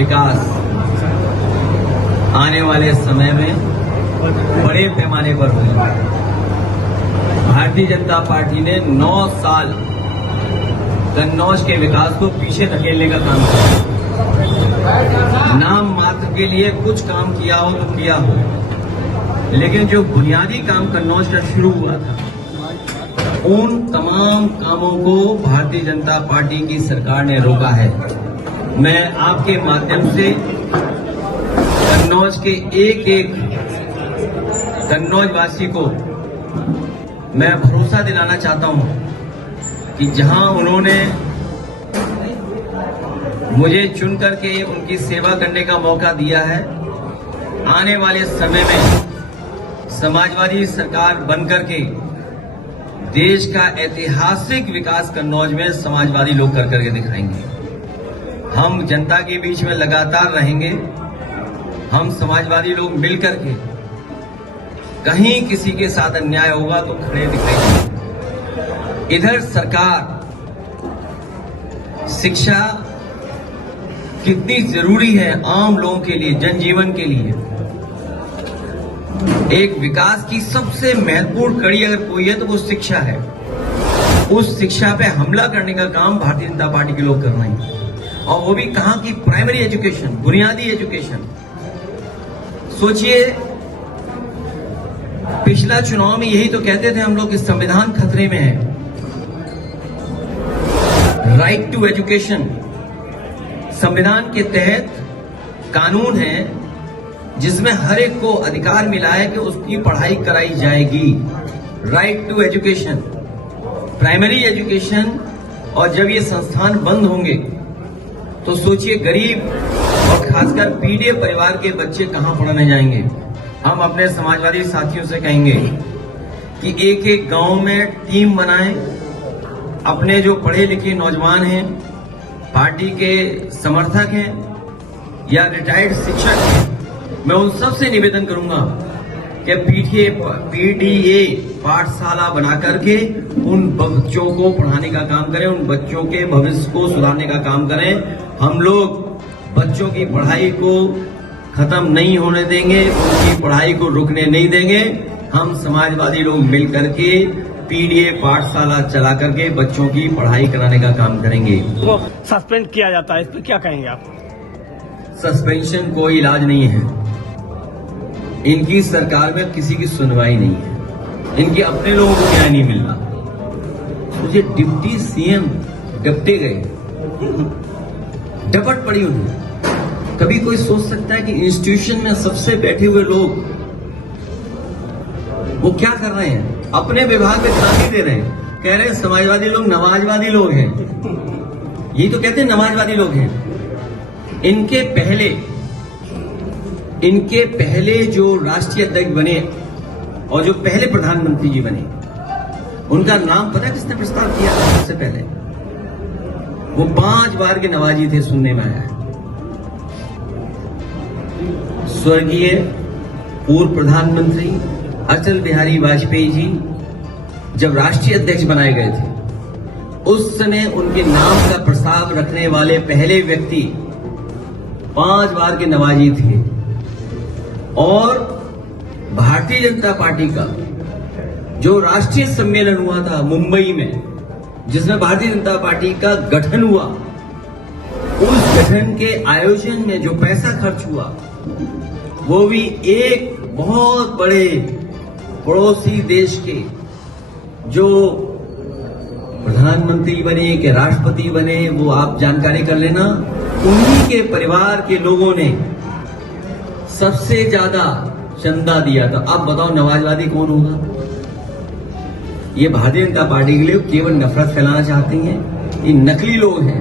विकास आने वाले समय में बड़े पैमाने पर होगा। भारतीय जनता पार्टी ने 9 साल कन्नौज के विकास को पीछे धकेलने का काम किया। नाम मात्र के लिए कुछ काम किया हो तो किया हो, लेकिन जो बुनियादी काम कन्नौज का शुरू हुआ था, उन तमाम कामों को भारतीय जनता पार्टी की सरकार ने रोका है। मैं आपके माध्यम से कन्नौज के एक एक कन्नौज वासी को मैं भरोसा दिलाना चाहता हूं कि जहां उन्होंने मुझे चुन करके उनकी सेवा करने का मौका दिया है, आने वाले समय में समाजवादी सरकार बनकर के देश का ऐतिहासिक विकास कन्नौज में समाजवादी लोग कर करके दिखाएंगे। हम जनता के बीच में लगातार रहेंगे। हम समाजवादी लोग मिलकर के कहीं किसी के साथ अन्याय होगा तो खड़े दिखाएंगे। इधर सरकार शिक्षा कितनी जरूरी है आम लोगों के लिए, जनजीवन के लिए। एक विकास की सबसे महत्वपूर्ण कड़ी अगर कोई है तो वो शिक्षा है। उस शिक्षा पे हमला करने का काम भारतीय जनता पार्टी के लोग कर रहे हैं, और वो भी कहां की प्राइमरी एजुकेशन, बुनियादी एजुकेशन। सोचिए, पिछला चुनाव में यही तो कहते थे हम लोग कि संविधान खतरे में है। राइट टू एजुकेशन संविधान के तहत कानून है जिसमें हर एक को अधिकार मिला है कि उसकी पढ़ाई कराई जाएगी। Right to education, primary education. और जब ये संस्थान बंद होंगे तो सोचिए गरीब और खासकर पीड़ित परिवार के बच्चे कहां पढ़ने जाएंगे। हम अपने समाजवादी साथियों से कहेंगे कि एक एक गांव में टीम बनाएं। अपने जो पढ़े लिखे नौजवान हैं, पार्टी के समर्थक हैं या रिटायर्ड शिक्षक हैं, मैं उन सबसे निवेदन करूंगा कि पीडीए पाठशाला बना करके उन बच्चों को पढ़ाने का काम करें, उन बच्चों के भविष्य को सुधारने का काम करें। हम लोग बच्चों की पढ़ाई को खत्म नहीं होने देंगे, उनकी पढ़ाई को रुकने नहीं देंगे। हम समाजवादी लोग मिल करके पीडीए पाठशाला चला करके बच्चों की पढ़ाई कराने का काम करेंगे। वो सस्पेंड किया जाता है, इस पर क्या कहेंगे आप? सस्पेंशन कोई इलाज नहीं है। इनकी सरकार में किसी की सुनवाई नहीं है। इनके अपने लोगों को न्याय नहीं मिल रहा। मुझे डिप्टी सीएम डपटे गए, डपट पड़ी उन्हें। कभी कोई सोच सकता है कि इंस्टीट्यूशन में सबसे बैठे हुए लोग वो क्या कर रहे हैं? अपने विभाग में ध्यान नहीं दे रहे हैं। कह रहे हैं समाजवादी लोग नमाजवादी लोग हैं। यही तो कहते हैं नमाजवादी लोग हैं। इनके पहले जो राष्ट्रीय अध्यक्ष बने और जो पहले प्रधानमंत्री जी बने, उनका नाम पता है किसने प्रस्ताव किया सबसे पहले? वो 5 बार के नवाजी थे, सुनने में आया है। स्वर्गीय पूर्व प्रधानमंत्री अटल बिहारी वाजपेयी जी जब राष्ट्रीय अध्यक्ष बनाए गए थे, उस समय उनके नाम का प्रस्ताव रखने वाले पहले व्यक्ति 5 बार के नवाजी थे। और भारतीय जनता पार्टी का जो राष्ट्रीय सम्मेलन हुआ था मुंबई में, जिसमें भारतीय जनता पार्टी का गठन हुआ, उस गठन के आयोजन में जो पैसा खर्च हुआ, वो भी एक बहुत बड़े पड़ोसी देश के जो प्रधानमंत्री बने कि राष्ट्रपति बने, वो आप जानकारी कर लेना, उन्हीं के परिवार के लोगों ने सबसे ज्यादा चंदा दिया था। अब बताओ नमाजवादी कौन होगा? ये भारतीय जनता पार्टी के लिए केवल नफरत फैलाना चाहती हैं। ये नकली लोग हैं।